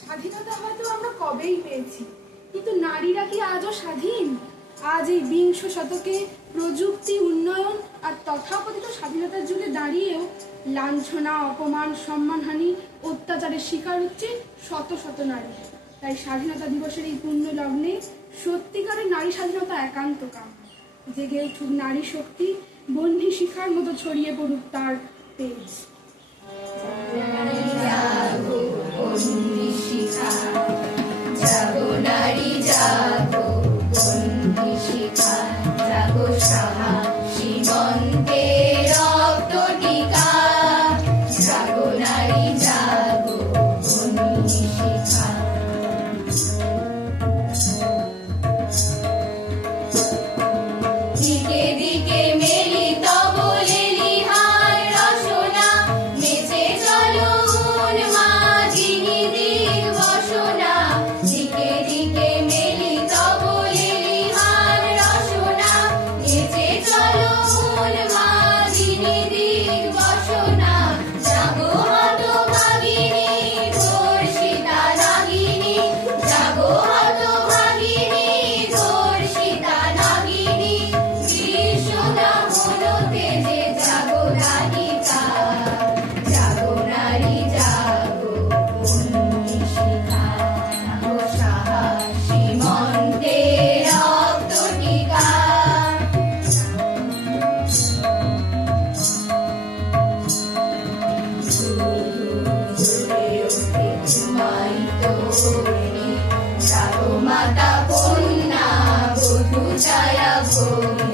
স্বাধীনতা হয়তো আমরা কবেই পেয়েছি, কিন্তু নারীরা কি আজও স্বাধীন? আজ এই বিংশ শতকে প্রযুক্তি, উন্নয়ন আর তথাকথিত স্বাধীনতার যুগে দাঁড়িয়েও লাঞ্ছনা, অপমান, সম্মানহানি, অত্যাচারের শিকার হচ্ছে শত শত নারী। তাই স্বাধীনতা দিবসের এই পূর্ণ লগ্নে সত্যিকারের নারী স্বাধীনতা একান্ত কাম জেগে উঠুক নারী শক্তি বন্ধি শিখার মতো ছড়িয়ে পড়ুক তার পেজ छाया भोग